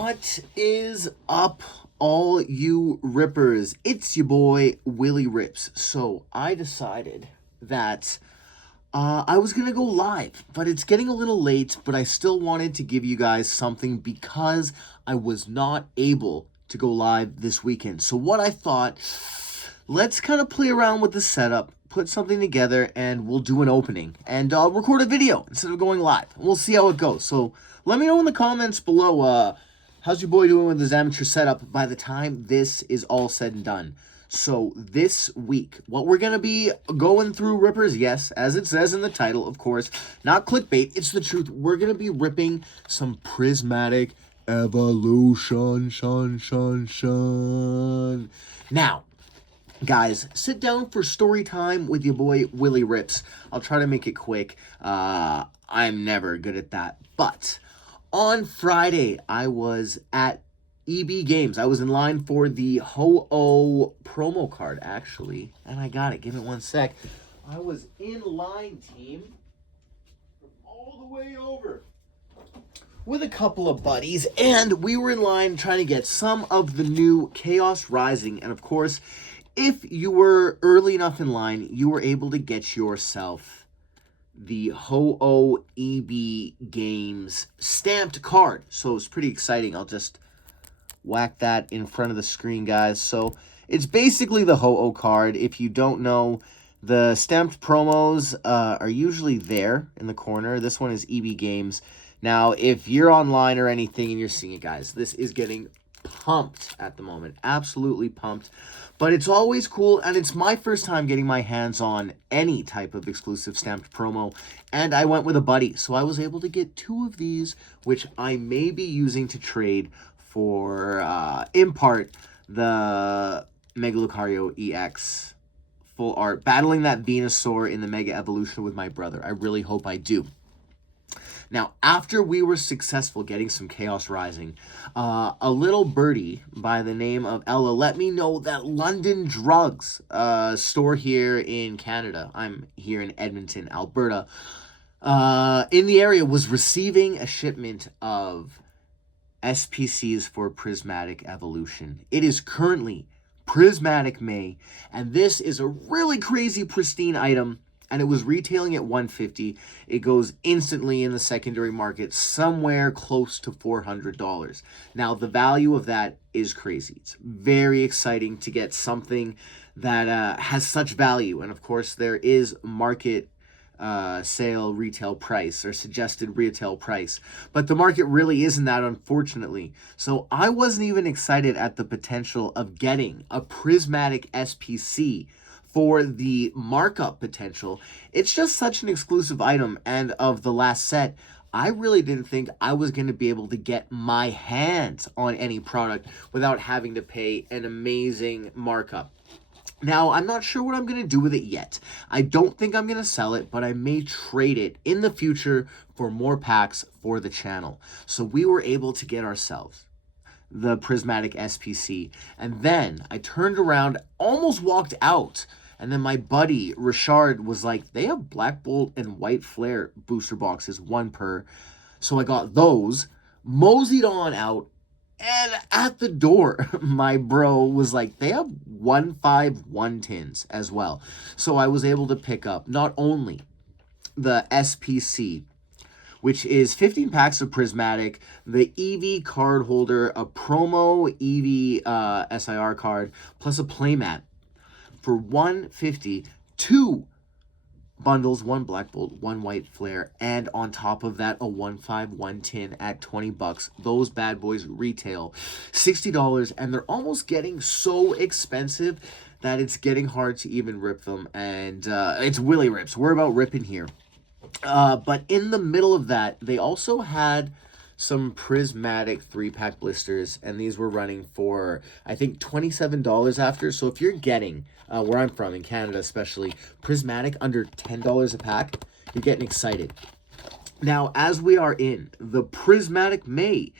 What is up, all you rippers? It's your boy, Willie Rips. So I decided that I was going to go live, but it's getting a little late, but I still wanted to give you guys something because I was not able to go live this weekend. So what I thought, let's kind of play around with the setup, put something together, and we'll do an opening. And I'll record a video instead of going live. We'll see how it goes. So let me know in the comments below, how's your boy doing with his amateur setup by the time this is all said and done. So this week, what we're going to be going through, rippers, yes, as it says in the title, of course, not clickbait, it's the truth. We're going to be ripping some Prismatic Evolution, Now, guys, sit down for story time with your boy, Willie Rips. I'll try to make it quick. I'm never good at that. But on Friday, I was at EB Games. I was in line for the Ho-Oh promo card, actually. And I got it. Give me one sec. I was in line, team, from all the way over with a couple of buddies. And we were in line trying to get some of the new Chaos Rising. And, of course, if you were early enough in line, you were able to get yourself the Ho-Oh EB Games stamped card. So it's pretty exciting. I'll just whack that in front of the screen, guys. So it's basically the Ho-Oh card. If you don't know, the stamped promos are usually there in the corner. This one is EB Games. Now, if you're online or anything and you're seeing it, guys, this is getting pumped at the moment. Absolutely pumped. But it's always cool, and it's my first time getting my hands on any type of exclusive stamped promo, and I went with a buddy. So I was able to get two of these, which I may be using to trade for, in part, the Mega Lucario EX full art, battling that Venusaur in the Mega Evolution with my brother. I really hope I do. Now, after we were successful getting some Chaos Rising, a little birdie by the name of Ella let me know that London Drugs, store here in Canada, I'm here in Edmonton, Alberta, in the area, was receiving a shipment of SPCs for Prismatic Evolution. It is currently Prismatic May, and this is a really crazy pristine item, and it was retailing at $150. It goes instantly in the secondary market somewhere close to $400. Now, the value of that is crazy. It's very exciting to get something that has such value, and of course, there is market sale retail price or suggested retail price, but the market really isn't that, unfortunately. So I wasn't even excited at the potential of getting a Prismatic SPC for the markup potential. It's just such an exclusive item, and of the last set, I really didn't think I was going to be able to get my hands on any product without having to pay an amazing markup. Now, I'm not sure what I'm going to do with it yet. I don't think I'm going to sell it, but I may trade it in the future for more packs for the channel. So we were able to get ourselves the Prismatic SPC. And then I turned around, almost walked out. And then my buddy, Richard, was like, they have Black Bolt and White Flare booster boxes, 1 per. So I got those, moseyed on out. And at the door, my bro was like, they have 151 tins as well. So I was able to pick up not only the SPC, which is 15 packs of Prismatic, the EV card holder, a promo EV SIR card, plus a playmat for $150, 2 bundles, 1 Black Bolt, 1 White Flare, and on top of that, a 151 tin at $20. Those bad boys retail $60, and they're almost getting so expensive that it's getting hard to even rip them, and it's Willie Rips. We're about ripping here. But in the middle of that, they also had some Prismatic 3-pack blisters, and these were running for, I think, $27 after. So if you're getting, where I'm from, in Canada especially, Prismatic under $10 a pack, you're getting excited. Now, as we are in the Prismatic May,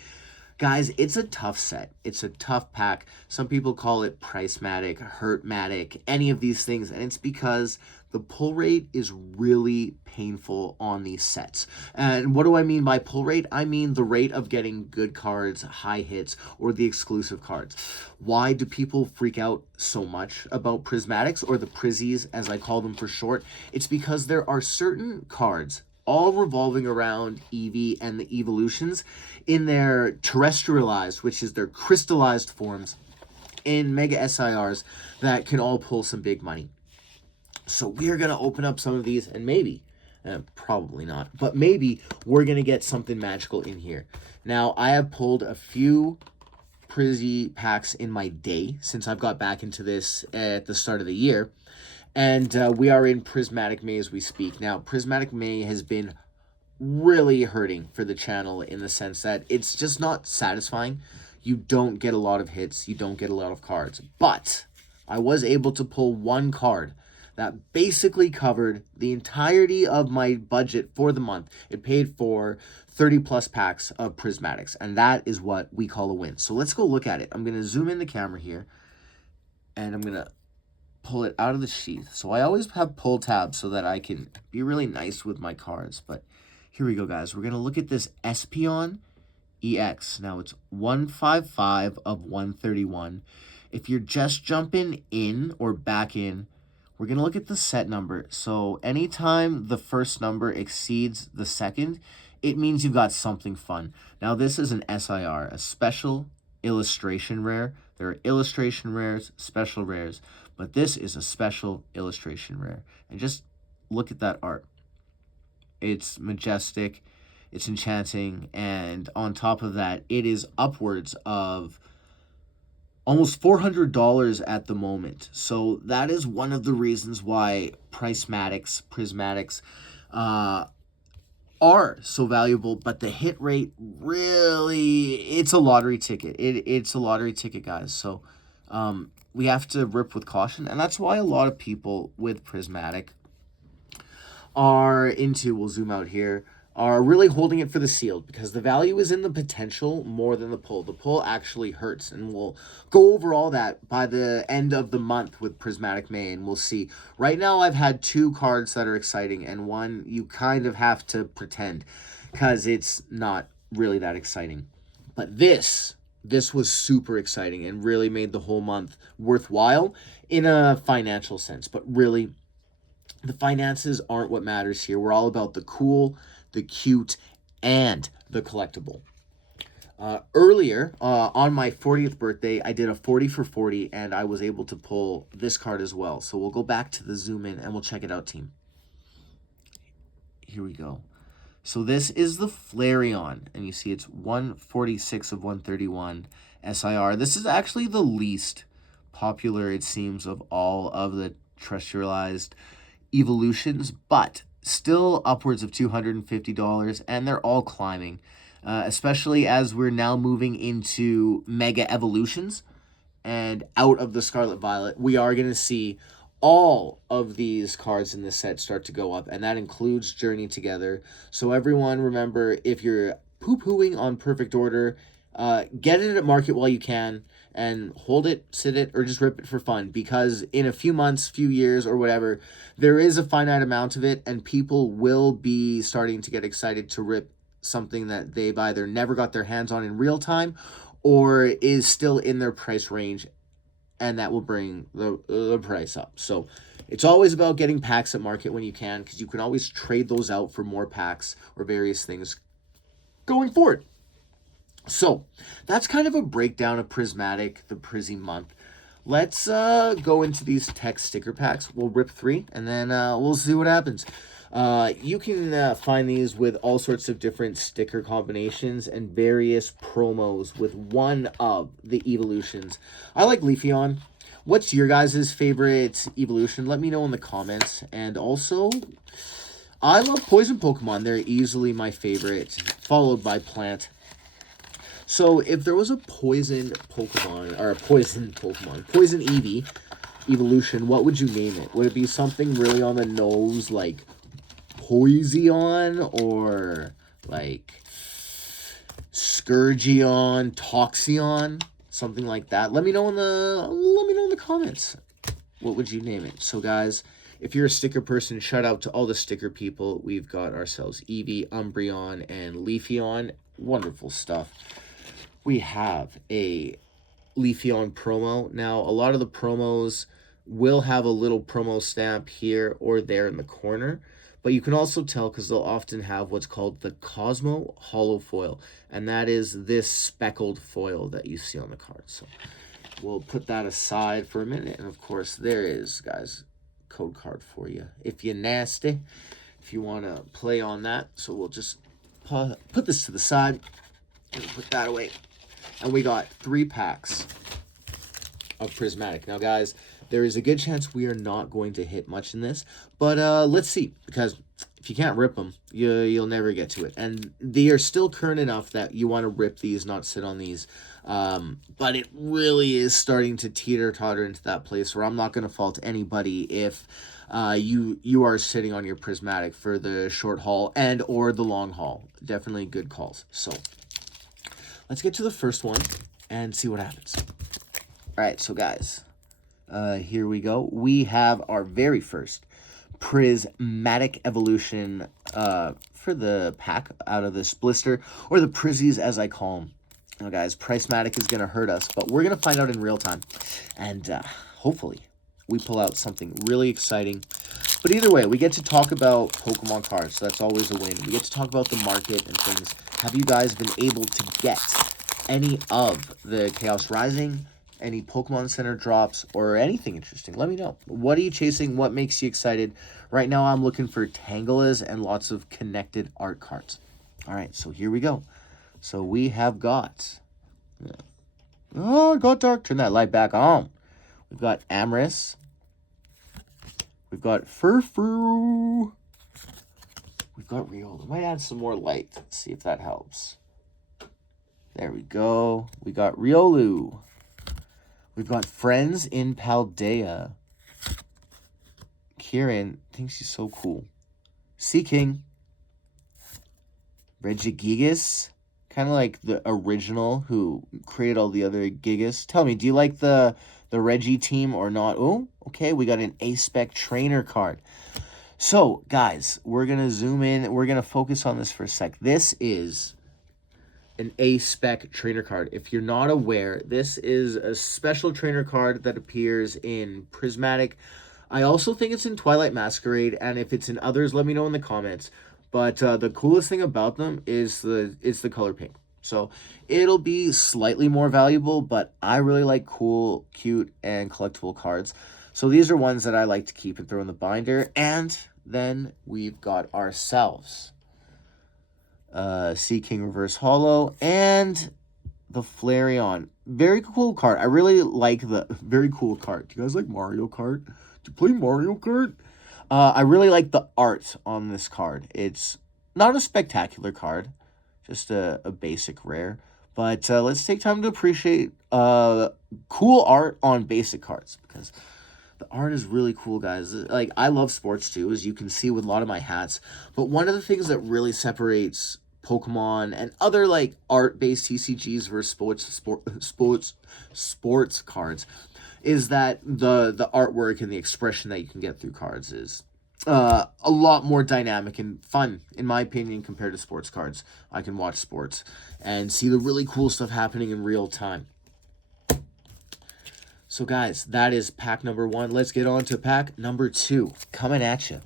guys, it's a tough set. It's a tough pack. Some people call it Price-matic, Hurt-matic, any of these things, and it's because the pull rate is really painful on these sets. And what do I mean by pull rate? I mean the rate of getting good cards, high hits, or the exclusive cards. Why do people freak out so much about Prismatics, or the Prizzies as I call them for short? It's because there are certain cards all revolving around Eevee and the evolutions in their terrestrialized, which is their crystallized forms, in Mega SIRs that can all pull some big money. So we're going to open up some of these, and maybe, probably not, but maybe we're going to get something magical in here. Now, I have pulled a few Prizzy packs in my day since I've got back into this at the start of the year. And we are in Prismatic May as we speak. Now, Prismatic May has been really hurting for the channel in the sense that it's just not satisfying. You don't get a lot of hits. You don't get a lot of cards. But I was able to pull one card that basically covered the entirety of my budget for the month. It paid for 30 plus packs of Prismatics, and that is what we call a win. So let's go look at it. I'm going to zoom in the camera here, and I'm going to pull it out of the sheath. So I always have pull tabs so that I can be really nice with my cards. But here we go, guys. We're going to look at this Espeon EX. Now it's 155 of 131. If you're just jumping in or back in, we're going to look at the set number. So anytime the first number exceeds the second, it means you've got something fun. Now this is an SIR, a special illustration rare. There are illustration rares, special rares, but this is a special illustration rare. And just look at that art. It's majestic, it's enchanting, and on top of that, it is upwards of almost $400 at the moment. So that is one of the reasons why Prismatics are so valuable, but the hit rate really, it's a lottery ticket. It's a lottery ticket, guys. So we have to rip with caution, and that's why a lot of people with Prismatic are into, we'll zoom out here, are really holding it for the sealed, because the value is in the potential more than the pull. The pull actually hurts, and we'll go over all that by the end of the month with Prismatic May, and we'll see. Right now, I've had two cards that are exciting, and one you kind of have to pretend, because it's not really that exciting. But this was super exciting and really made the whole month worthwhile in a financial sense. But really, the finances aren't what matters here. We're all about the cool, the cute, and the collectible. Earlier, on my 40th birthday, I did a 40 for 40, and I was able to pull this card as well. So we'll go back to the zoom in, and we'll check it out, team. Here we go. So this is the Flareon, and you see it's 146 of 131 SIR. This is actually the least popular, it seems, of all of the terrestrialized evolutions, but still upwards of $250, and they're all climbing, especially as we're now moving into mega evolutions and out of the Scarlet Violet. We are going to see all of these cards in this set start to go up, and that includes Journey Together. So everyone, remember, if you're poo-pooing on Perfect Order, get it at market while you can, and hold it, sit it, or just rip it for fun, because in a few months, few years, or whatever, there is a finite amount of it, and people will be starting to get excited to rip something that they've either never got their hands on in real time or is still in their price range, and that will bring the price up. So it's always about getting packs at market when you can, because you can always trade those out for more packs or various things going forward. So that's kind of a breakdown of Prismatic, the Prizzy month. Let's go into these tech sticker packs. We'll rip 3, and then we'll see what happens. You can find these with all sorts of different sticker combinations and various promos with one of the evolutions. I like Leafeon. What's your guys' favorite evolution? Let me know in the comments. And also, I love poison Pokemon. They're easily my favorite, followed by plant. So if there was a poison Pokemon, or a poison Pokemon, poison Eevee evolution, what would you name it? Would it be something really on the nose, like Poison, or like Scourgeon, Toxeon, something like that? Let me know in the comments. What would you name it? So guys, if you're a sticker person, shout out to all the sticker people. We've got ourselves Eevee, Umbreon, and Leafeon. Wonderful stuff. We have a Leafeon promo. Now, a lot of the promos will have a little promo stamp here or there in the corner, but you can also tell because they'll often have what's called the Cosmo Holo Foil, and that is this speckled foil that you see on the card. So we'll put that aside for a minute, and of course, there is, guys, code card for you if you're nasty, if you want to play on that. So we'll just put this to the side and put that away. And we got 3 packs of Prismatic. Now, guys, there is a good chance we are not going to hit much in this, but let's see, because if you can't rip them, you'll never get to it. And they are still current enough that you want to rip these, not sit on these. But it really is starting to teeter-totter into that place where I'm not going to fault anybody if you are sitting on your Prismatic for the short haul and or the long haul. Definitely good calls. So let's get to the first one and see what happens. All right, so guys, here we go. We have our very first Prismatic evolution for the pack out of this blister, or the Prizzies as I call them. Now, guys, Prismatic is going to hurt us, but we're going to find out in real time. And hopefully we pull out something really exciting. But either way, we get to talk about Pokemon cards, so that's always a win. We get to talk about the market and things. Have you guys been able to get any of the Chaos Rising, any Pokemon Center drops, or anything interesting? Let me know. What are you chasing? What makes you excited? Right now, I'm looking for Tangalas and lots of connected art cards. All right, so here we go. So we have got... Oh, it got dark. Turn that light back on. We've got Amorous. We've got Furfrou. We've got Riolu. Might add some more light. See if that helps. There we go. We got Riolu. We've got Friends in Paldea. Kieran thinks he's so cool. Seaking. Regigigas. Kind of like the original who created all the other Gigas. Tell me, do you like the Reggie team or not? Oh, okay, we got an A-Spec trainer card. So, guys, we're going to zoom in. We're going to focus on this for a sec. This is an A-Spec trainer card. If you're not aware, this is a special trainer card that appears in Prismatic. I also think it's in Twilight Masquerade, and if it's in others, let me know in the comments. But the coolest thing about them is the color pink. So it'll be slightly more valuable, but I really like cool, cute, and collectible cards. So these are ones that I like to keep and throw in the binder. And then we've got ourselves Sea King Reverse Holo and the Flareon. Very cool card. I really like the very cool card. Do you guys like Mario Kart? Do you play Mario Kart? I really like the art on this card. It's not a spectacular card, just a basic rare. But let's take time to appreciate cool art on basic cards, because the art is really cool, guys. Like, I love sports too, as you can see with a lot of my hats. But one of the things that really separates Pokemon and other like art-based TCGs versus sports cards is that the artwork and the expression that you can get through cards is a lot more dynamic and fun, in my opinion, compared to sports cards. I can watch sports and see the really cool stuff happening in real time. So, guys, that is pack number 1. Let's get on to pack number 2. Coming at you.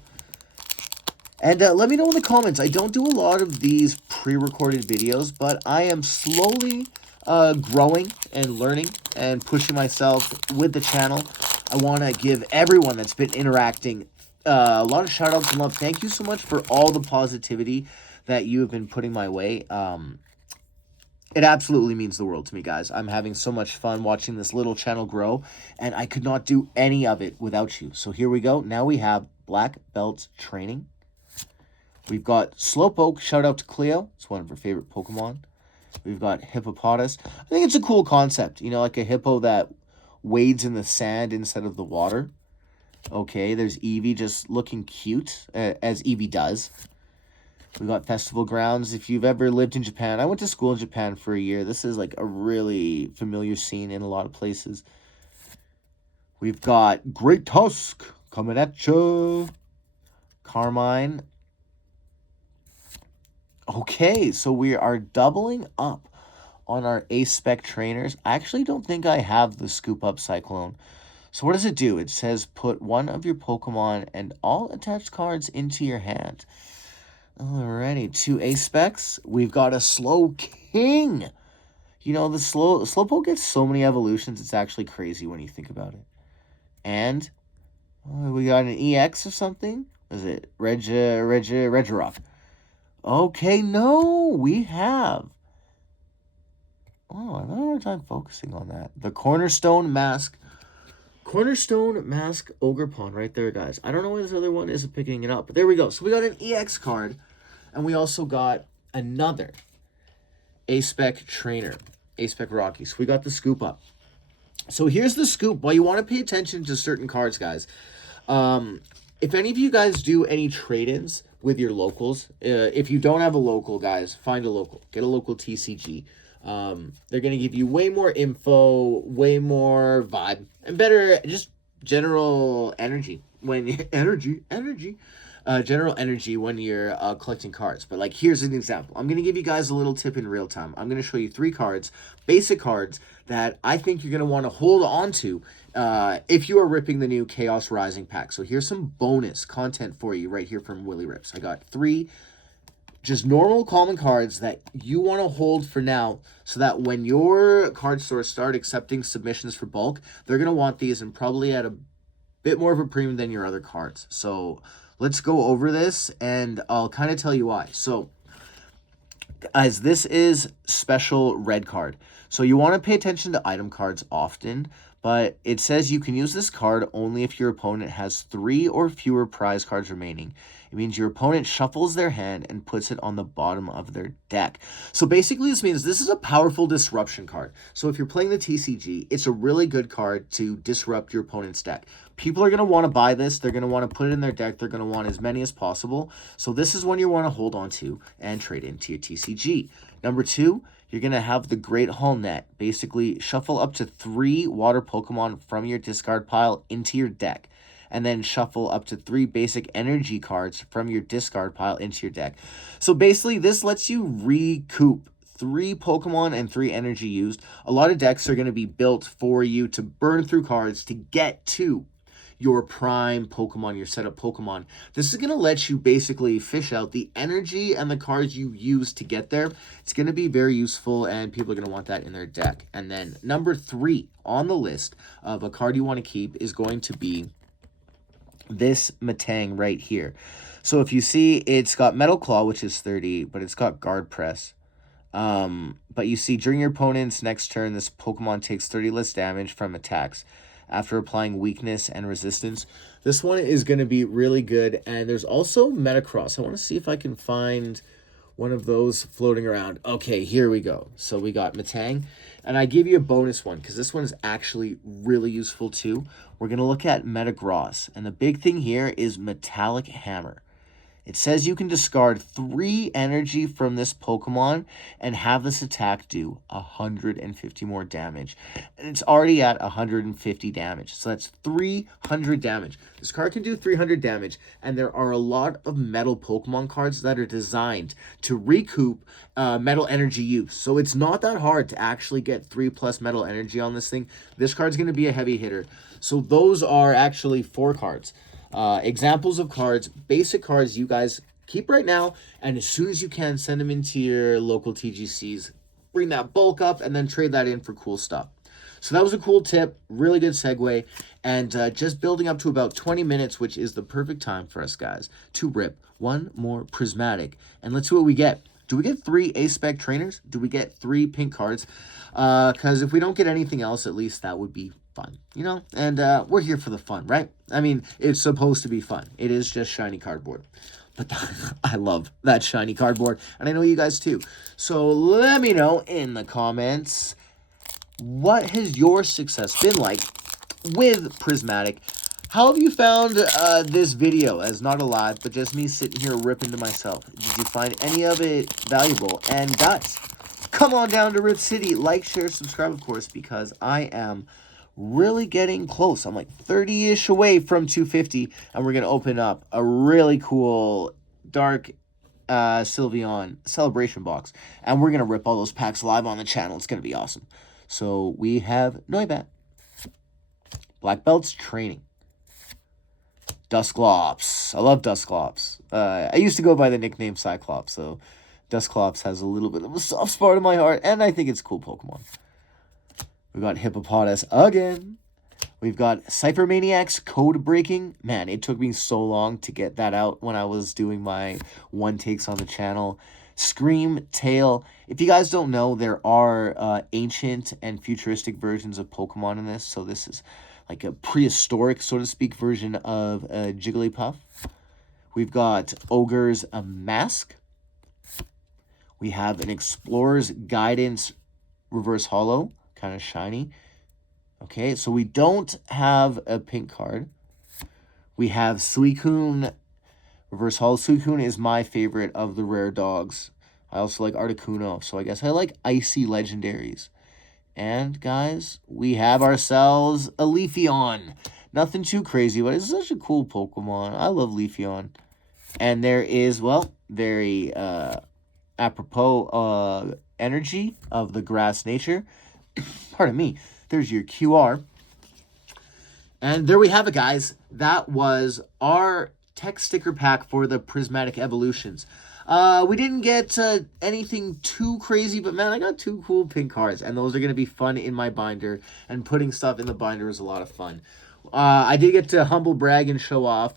And let me know in the comments. I don't do a lot of these pre-recorded videos, but I am slowly growing and learning and pushing myself with the channel. I want to give everyone that's been interacting a lot of shout outs and love. Thank you so much for all the positivity that you have been putting my way. It absolutely means the world to me, guys. I'm having so much fun watching this little channel grow, and I could not do any of it without you. So here we go. Now we have Black Belts Training. We've got Slowpoke. Shout out to Cleo. It's one of her favorite Pokemon. We've got Hippopotas. I think it's a cool concept. You know, like a hippo that wades in the sand instead of the water. Okay, there's Eevee just looking cute, as Eevee does. We've got Festival Grounds. If you've ever lived in Japan, I went to school in Japan for a year. This is like a really familiar scene in a lot of places. We've got Great Tusk, Coming at you. Carmine. Okay, so we are doubling up on our A-Spec trainers. I actually don't think I have the Scoop Up Cyclone. So what does it do? It says put one of your Pokemon and all attached cards into your hand. Alrighty, 2 A-Specs. We've got a Slow King. You know, the Slowpoke gets so many evolutions, it's actually crazy when you think about it. And we got an EX or something? Is it Regirock? Okay, no, we have. Oh, I'm having a hard time focusing on that. The Cornerstone Mask. Cornerstone Mask Ogerpon right there, guys. I don't know why this other one isn't picking it up, but there we go. So we got an EX card, and we also got another A-Spec Trainer, A-Spec Rocky. So we got the Scoop Up. So here's the scoop. While you want to pay attention to certain cards, guys, if any of you guys do any trade-ins with your locals, if you don't have a local, guys, find a local. Get a local TCG. They're going to give you way more info, way more vibe, and better just general energy. General energy when you're collecting cards. But like, here's an example. I'm going to give you guys a little tip in real time. I'm going to show you 3 cards, basic cards, that I think you're going to want to hold on to if you are ripping the new Chaos Rising pack. So here's some bonus content for you right here from Willy Rips. I got 3 just normal common cards that you want to hold for now, so that when your card stores start accepting submissions for bulk, they're going to want these, and probably at a bit more of a premium than your other cards. So let's go over this, and I'll kind of tell you why. So, guys, this is special red card. So you want to pay attention to item cards often, but it says you can use this card only if your opponent has 3 or fewer prize cards remaining. It means your opponent shuffles their hand and puts it on the bottom of their deck. So basically this means this is a powerful disruption card. So if you're playing the TCG, it's a really good card to disrupt your opponent's deck. People are going to want to buy this. They're going to want to put it in their deck. They're going to want as many as possible. So this is one you want to hold on to and trade into your TCG. Number 2, you're going to have the Great Hall Net. Basically, shuffle up to 3 water Pokemon from your discard pile into your deck. And then shuffle up to 3 basic energy cards from your discard pile into your deck. So basically, this lets you recoup 3 Pokemon and 3 energy used. A lot of decks are going to be built for you to burn through cards to get to your prime Pokemon, your setup Pokemon. This is going to let you basically fish out the energy and the cards you use to get there. It's going to be very useful, and people are going to want that in their deck. And then number 3 on the list of a card you want to keep is going to be this Metang right here. So if you see, it's got Metal Claw, which is 30, but it's got Guard Press. But you see, during your opponent's next turn, this Pokemon takes 30 less damage from attacks after applying weakness and resistance. This one is going to be really good. And there's also Metacross. I want to see if I can find one of those floating around. Okay, here we go. So we got Metang. And I give you a bonus one because this one is actually really useful too. We're going to look at Metagross. And the big thing here is Metallic Hammer. It says you can discard 3 energy from this Pokemon and have this attack do 150 more damage. And it's already at 150 damage. So that's 300 damage. This card can do 300 damage. And there are a lot of metal Pokemon cards that are designed to recoup metal energy use. So it's not that hard to actually get 3+ metal energy on this thing. This card's going to be a heavy hitter. So those are actually 4 cards. Examples of cards, basic cards you guys keep right now, and as soon as you can, send them into your local TGCs. Bring that bulk up, and then trade that in for cool stuff. So that was a cool tip, really good segue, and just building up to about 20 minutes, which is the perfect time for us guys to rip one more Prismatic. And let's see what we get. Do we get 3 A-Spec trainers? Do we get 3 pink cards? Because if we don't get anything else, at least that would be fun, you know? And we're here for the fun, right? I mean, it's supposed to be fun. It is just shiny cardboard. But I love that shiny cardboard, and I know you guys too. So let me know in the comments, what has your success been like with Prismatic? How have you found this video as not a lot, but just me sitting here ripping to myself? Did you find any of it valuable? And guys, come on down to Rip City. Like, share, subscribe, of course, because I am really getting close. I'm like 30-ish away from 250, and we're going to open up a really cool dark Sylveon celebration box, and we're going to rip all those packs live on the channel. It's going to be awesome. So we have Noibat, Black Belts Training, Dusclops. I love Dusclops. I used to go by the nickname Cyclops, so Dusclops has a little bit of a soft spot in my heart, and I think it's a cool Pokemon. We've got Hippopotas again. We've got Cypher Maniacs Code Breaking. Man, it took me so long to get that out when I was doing my one takes on the channel. Scream Tail. If you guys don't know, there are ancient and futuristic versions of Pokemon in this. So this is like a prehistoric, so to speak, version of Jigglypuff. We've got Ogre's Mask. We have an Explorer's Guidance Reverse Holo. Kind of shiny. Okay, so we don't have a pink card. We have Suicune Reverse Holo. Suicune is my favorite of the rare dogs. I also like Articuno, so I guess I like Icy Legendaries. And, guys, we have ourselves a Leafeon. Nothing too crazy, but it's such a cool Pokemon. I love Leafeon. And there is, well, very apropos energy of the grass nature. Pardon me. There's your QR. And there we have it, guys. That was our tech sticker pack for the Prismatic Evolutions. We didn't get anything too crazy, but man, I got 2 cool pink cards, and those are going to be fun in my binder, and putting stuff in the binder is a lot of fun. I did get to humble brag and show off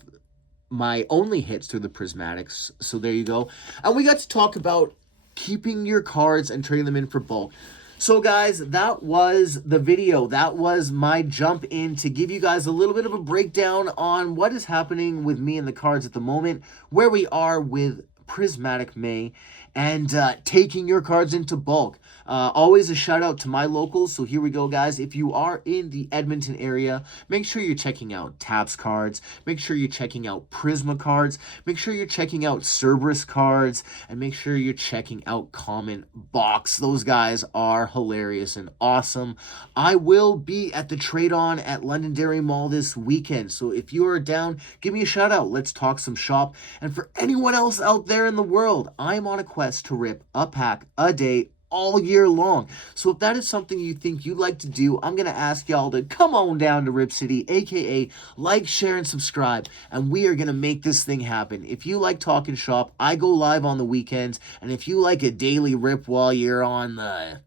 my only hits through the Prismatics, so there you go. And we got to talk about keeping your cards and trading them in for bulk. So guys, that was the video. That was my jump in to give you guys a little bit of a breakdown on what is happening with me and the cards at the moment, where we are with Prismatic May, and taking your cards into bulk. Always a shout out to my locals. So here we go, guys. If you are in the Edmonton area, make sure you're checking out Taps cards. Make sure you're checking out Prisma cards. Make sure you're checking out Cerberus cards. And make sure you're checking out Comment Box. Those guys are hilarious and awesome. I will be at the Trade On at Londonderry Mall this weekend. So if you are down, give me a shout out. Let's talk some shop. And for anyone else out there in the world, I'm on a quest to rip a pack a day all year long. So if that is something you think you'd like to do, I'm going to ask y'all to come on down to Rip City, aka like, share, and subscribe, and we are going to make this thing happen. If you like talking shop, I go live on the weekends, and if you like a daily rip while you're on the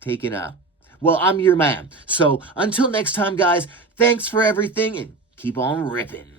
taking a, well, I'm your man. So until next time, guys, thanks for everything, and keep on ripping.